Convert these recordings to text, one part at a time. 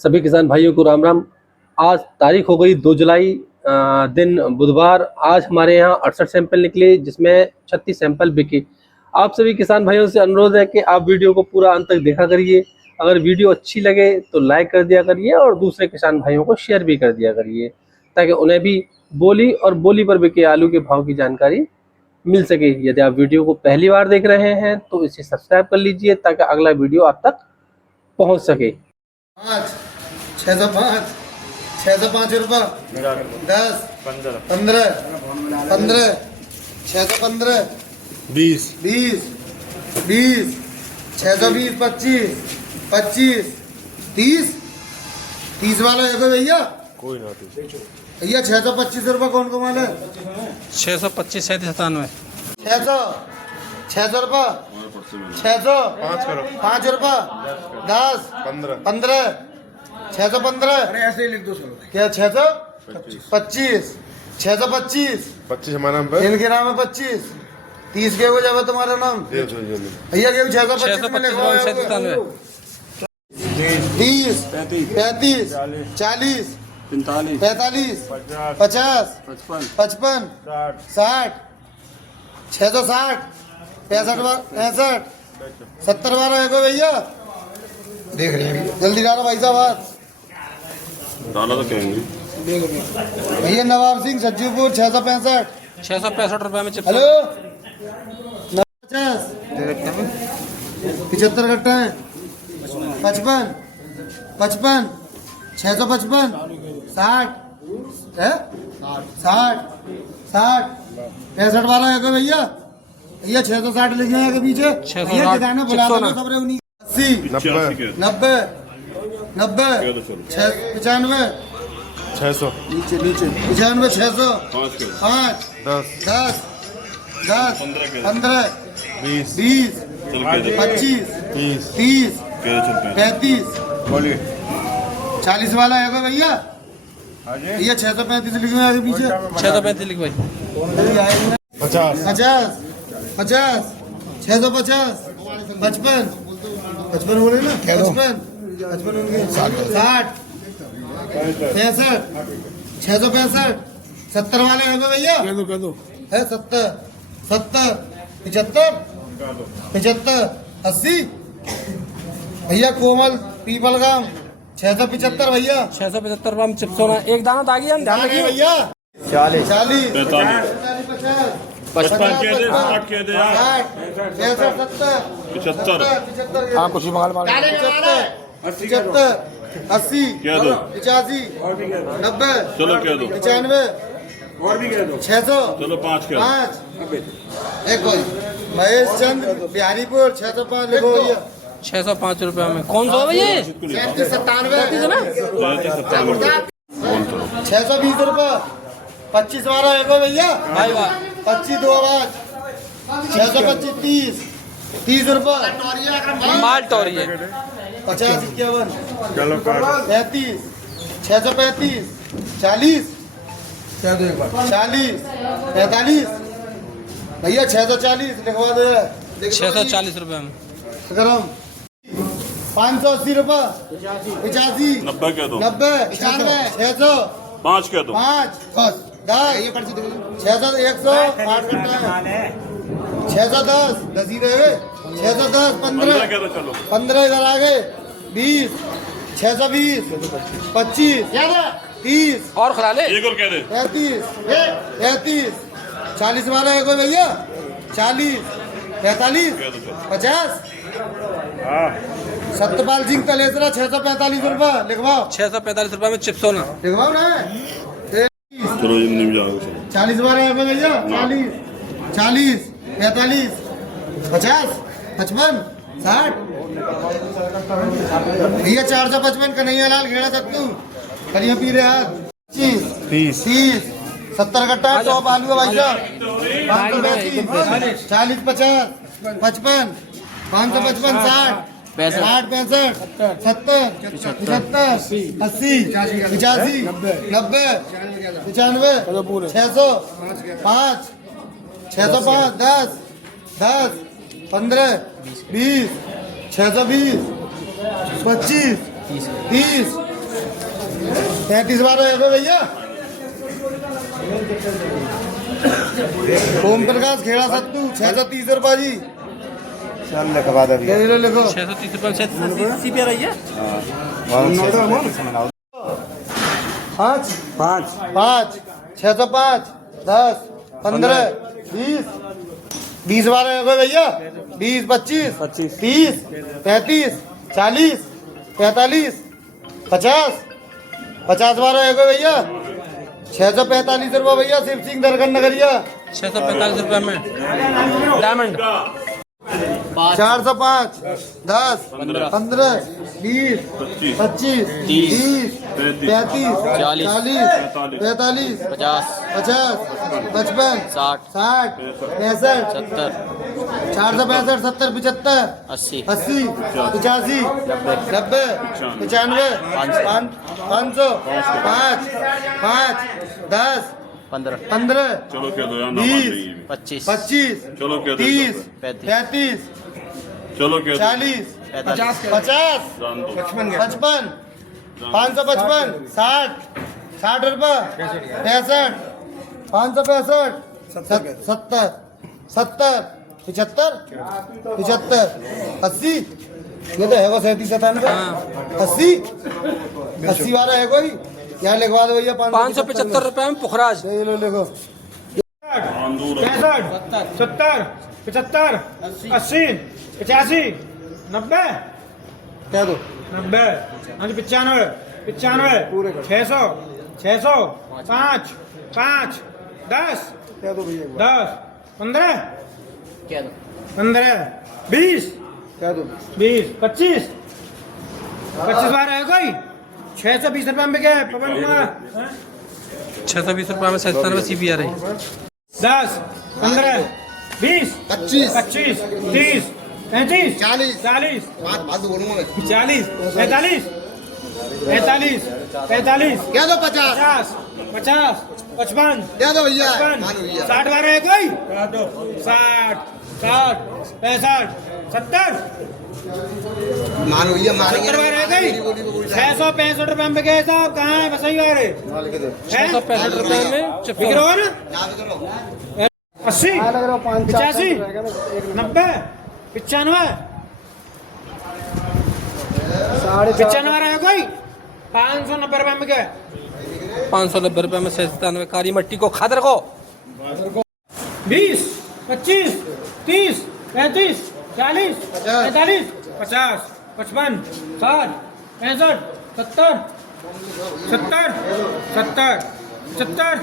सभी किसान भाइयों को राम राम। आज तारीख हो गई 2 जुलाई, दिन बुधवार। आज हमारे यहाँ 68 सैंपल निकले, जिसमें 36 सैंपल बिके। आप सभी किसान भाइयों से अनुरोध है कि आप वीडियो को पूरा अंत तक देखा करिए। अगर वीडियो अच्छी लगे तो लाइक कर दिया करिए और दूसरे किसान भाइयों को शेयर भी कर दिया करिए, ताकि उन्हें भी बोली और बोली पर बिके आलू के भाव की जानकारी मिल सके। यदि आप वीडियो को पहली बार देख रहे हैं तो इसे सब्सक्राइब कर लीजिए, ताकि अगला वीडियो आप तक पहुँच सके। 605 605 रुपये 10 15 15 615 20 20 20 620 25 25 30 30 वाला है भैया। कोई ना भैया 625 रुपये कौन को माल है? 625 97 600 रुपये 600 5 रुपये 10 15 615। अरे ऐसे ही लिख दो सर। क्या 625 625 हमारा नाम पर इनके नाम है 25 30 के हो जाए तुम्हारा नाम भैया के 625 में लिखवाओ। 30 35 40 45 50 55 60 660 65 70 बार है भैया। देख रहे हैं जल्दी डालो भाई साहब। डाला तो कहेंगे भैया नवाब सिंह सज्जूपुर 665 665 रुपए में चिप्स। हेलो 50 75 कट्टा है 55 55 655 60 है 60 65 वाला है क्या भैया? भैया 660 लिखे हैं के पीछे। भैया किसान बुला दो सब रहे उन्हीं 80 90 90 95 600 नीचे 95 600 5 10 15 20 25 30 35 40 वाला है क्या भैया? भैया 635 लिखे हैं आगे पीछे। 635 लिख भाई। 50 50 50 650 55 55 बोले ना 55 55 होंगे 60 65 665 70 वाले हैं भैया? कह दो है 70 70 75 75 80 भैया कोमल पीपलगाम 675 भैया। 675 रुपए में चिप्स होना। एक दाना दागी हम ध्यान रखिए भैया 40 40 55 कह दे 60 कह दे यार 75 75 हाँ कुछ माल 75 80 कह दो 85 90 चलो कह दो 95 और भी कह दो 600 चलो 5 कह दो 5 एक कोई महेश चंद बिहारीपुर 605 लिखो भैया। 605 रुपए में कौन सा भैया? 620 रुपये 25 वाला है भैया। भाई वाह 25 दो आवाज 625 30 रुपये माल टोरी है। 50 51 चलो 35 635 40 40 45 भैया 640 लिखवा दो 640 रुपए में। गरम 580 रुपये 85 90 कह दो 90 96 600 5 कह दो 5 10 ये पर्ची दो 600 100 8 घंटा 610 10 ही रहे 610 15 15 कह दो चलो 15 इधर आ गए 20 620 25 30 और खिला ले। एक और कह दे 35 40 वाला है कोई भैया? 40 45 कह दो चलो 50 हाँ सत्यपाल सिंह तलेसरा 645 रुपये लिखवाओ 645 रुपए में चिप्स होना। लिखवाओ ना चलो इतने में जाओ चलो 40 वाला है भैया 40 45 50 55 60 भैया 455 कन्हैया लाल घेड़ा सत्तू करिए पी रहे हाथ 25 30 70 कट्टा 100 आलू भाई साहब 40 50 55 555 60 60 65 70 75 80 85 90 95 600 5 605 10 10 15 20 620 25 30 33 12 है भैया। ओम प्रकाश खेड़ा सत्तू 630 रुपये जी। चल लिखवा दे भैया। ले लो लिखो 630 रुपये से CPR आई है। पाँच पाँच 5 605 10 15 20 20 12 है भैया। 20 25 25 30 35 40 45 50 50 12 है भैया। 645 रुपये भैया। शिव सिंह दरगन नगरिया 645 रुपये में डायमंड 405 10 15 20 25 30 35 40 45 50 55 60 65 465 70 75 80 85 90 95 500 5 5 10 15 चलो कह दो यार ना मान 20 रही है। 25 चलो कह दो 30 35 चलो कह दो 40 50 जान दो 55 555 60 60 रुपये 65 565 70 70 75 75 80 ये तो है वो 37 97 80 80 वाला है कोई क्या लिखवा दो भैया 575 रुपये में पुखराज। ये लो लिखो 65 70 75 80 85 90 क्या दो 90 95 95 600 600 5 5 10 क्या दो भैया 10 15 15 20 क्या दो 20 25 25 बार है कोई 620 रुपये में क्या है पवन कुमार 620 रुपये में 97 CPR है। 10 15 20 25 25 30 35 40 40 बात बोलूंगा मैं 40 45 45 45 क्या दो 50 50 55 क्या दो भैया 60 बार है कोई 60 60 65 70 मानो भैया 70 बार है कोई 665 रुपये में गए साहब कहाँ है बसई वाले 665 रुपये में बिक रहे हो ना 80 85 90 95 95 रहा कोई 590 रुपये में गए 590 रुपये में 97 काली मट्टी को खाद रखो। 20 25 30 35 40 45 50 55 60 65 70 70 70 75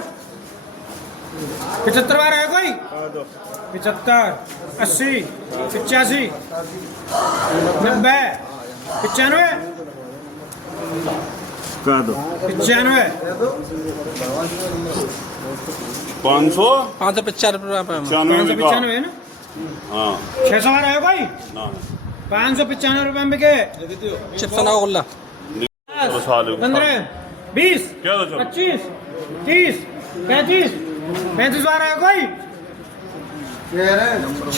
75 बार है कोई 75 80 85 90 95 कह दो 95 500 595 रुपये में 95 का 595 है ना हाँ 600 बार है कोई ना 595 रुपये में के चिप्सोना का गुल्ला 15 20 क्या दो चलो 25 30 35 35 बार है कोई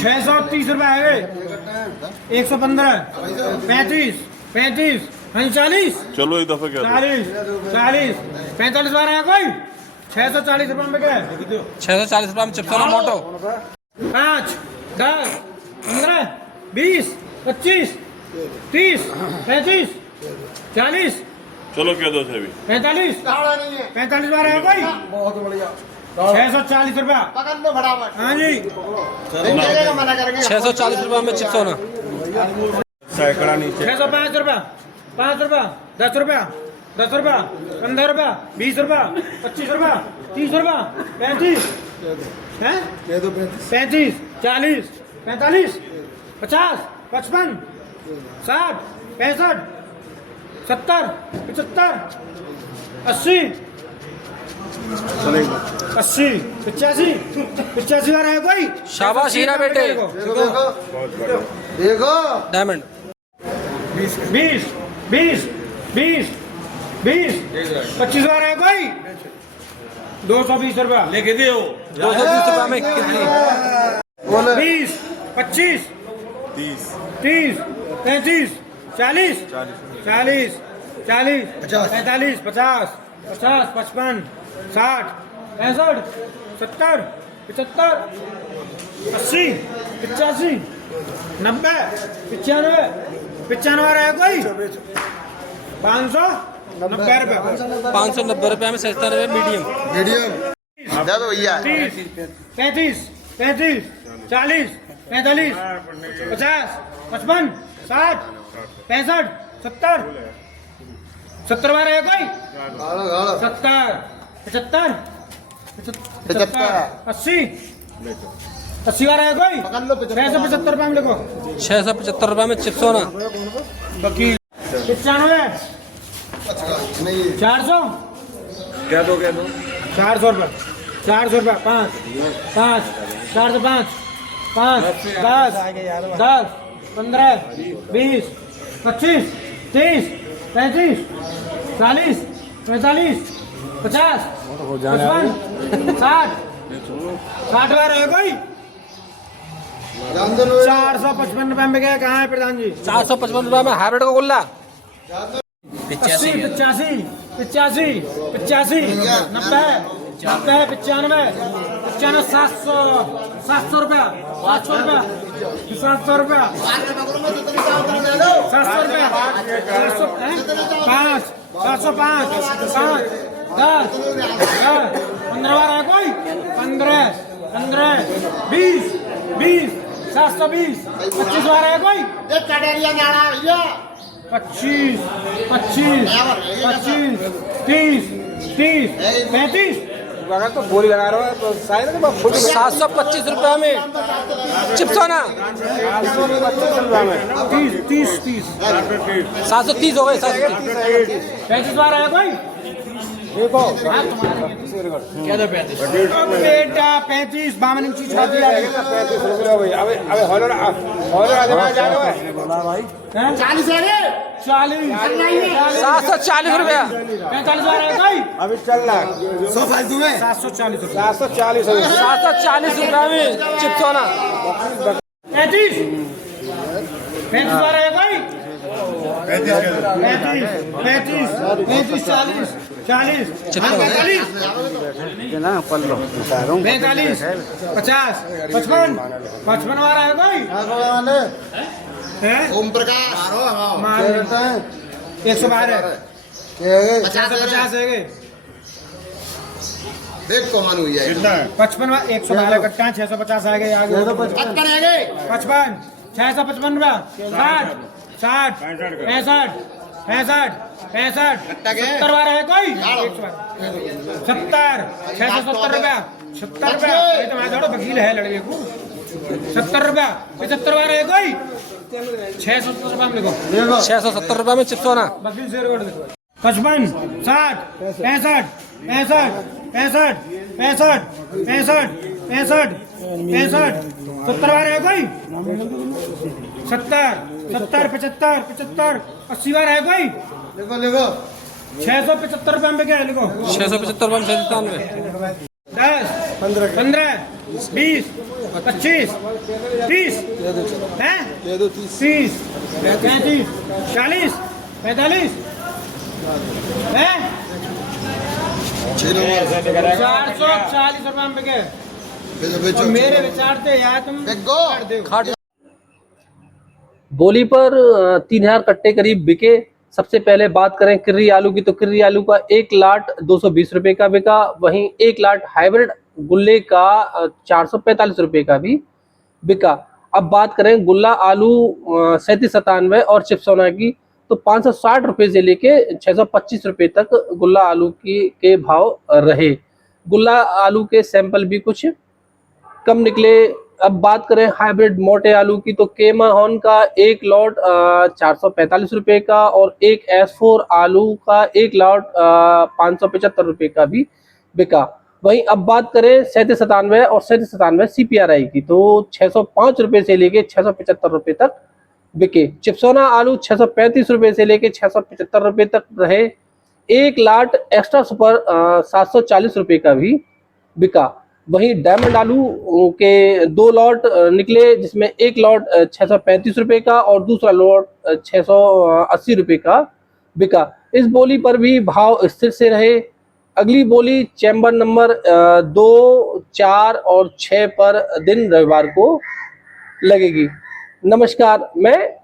630 रुपये है 115 35 35 40 चलो एक दफे कह दो 40 45 बार है कोई 640 रुपये में क्या 640 रुपये में चिप्सोना मोटो 5 10 15 20 25 30 35 40 चलो कह दो सभी 45 45 बार है कोई बहुत बढ़िया 640 रुपया पकड़ लो फटाफट हाँ जी मना करेंगे 640 रुपये में चिप्सोना सैकड़ा नीचे 605 रुपया 5 रुपया 10 रुपया 10 रुपया 15 रुपया 20 रुपया 25 रुपया 30 रुपया 35 हैं 35 40 45 50 55 60 65 70 75 80 80 85 बार है कोई शाबाश हीरा बेटे। देखो डायमंड 20 20 20 20 25 बार है कोई 220 रुपया लेके दो 220 रुपये में कितनी 20 25 30 35 40 40 40 45 50 50 55 60 65 70 75 80 85 90 95 95 रहा है कोई 590 रुपये 590 रुपये में 97 मीडियम मीडियम दे दो भैया 30 35 35 40 45 50 55 60 65 70 70 बार है कोई गाड़ो गाड़ो 70 75 75 80 80 बार है कोई 675 रुपये में लिखो 675 रुपये में चिप्स होना वकील 95 नहीं 400 क्या दो 400 रुपये 400 रुपये 5 5 405 5 10 10 15 20 25 30 35 40 45 50 55 60 60 बार है कोई जान दो 455 रुपये में गया कहाँ है प्रधान जी 455 रुपये में हाइब्रिड का गुल्ला 80 85 85 85 90 90 95 95 700 700 रुपया 700 रुपया 700 रुपया 700 रुपया 5 705 5 10 15 बार है कोई 15 15 20 20 720 25 बार है कोई 25 25 25 30 30 35 तो बोली लगा रहा है तो शायद 725 रुपये में चिप्स होना 30 30 30 730 हो गए 730 35 बार है कोई देखो क्या दो 35 बेटा 35 52 इंची छाती आ गई 35 रुपये भाई अबे हॉलर आजमा जा रहा है 40 है रे 40 740 रुपया 45 बार है कोई अभी चल रहा है 100 फालतू में 740 रुपये 740 हो गया 740 रुपये में चिप्स होना 35 35 बार है कोई 35 35 35 40 40 45 45 50 55 55 बार है कोई हैं ओम प्रकाश मार 112 है 50 है देख कौन हुई है 55 112 कट्टा 650 आ गए आगे 55 655 रुपया 60 60 65 65 70 बार है कोई 70 670 रुपया 70 रुपया ये तो हमारा वकील है लड़के को 70 रुपया 75 बार है कोई 670 रुपया में लिखो 670 रुपये में चिप्स होना वकील से रिकॉर्ड लिखो 55 60 65 65 65 65 65 65 65 70 बार है कोई 70 70 75 75 80 बार है कोई देखो देखो 675 रुपये में क्या है लिखो 675 रुपये में 97 10 15 20 25 30 हैं 30 35 40 45 हैं 440 रुपये में गए और मेरे विचार से यार तुम कर दो बोली पर 3000 कट्टे करीब बिके। सबसे पहले बात करें किर्री आलू की, तो किर्री आलू का 1 लाट 220 रुपये का बिका। वहीं 1 लाट हाइब्रिड गुल्ले का 445 रुपये का भी बिका। अब बात करें गुल्ला आलू 3797 और चिप्सोना की, तो 560 रुपये से लेके 625 रुपये तक गुल्ला आलू के भाव रहे। गुल्ला आलू के सैंपल भी कुछ कम निकले। अब बात करें हाइब्रिड मोटे आलू की, तो केमा हॉर्न का 1 लॉट 445 रुपये का और एक S4 आलू का 1 लॉट 575 रुपये का भी बिका। वहीं अब बात करें 3797 और 3797 CPRI की, तो 605 रुपये से लेके 675 रुपये तक बिके। चिप्सोना आलू 635 रुपये से लेके 675 रुपये तक रहे। 1 लाट एक्स्ट्रा सुपर 740 रुपये का भी बिका। वहीं डायमंड आलू के 2 लॉट निकले, जिसमें 1 लॉट 635 रुपये का और दूसरा लॉट 680 रुपये का बिका। इस बोली पर भी भाव स्थिर से रहे। अगली बोली चैम्बर नंबर 2, 4 और 6 पर दिन रविवार को लगेगी। नमस्कार, मैं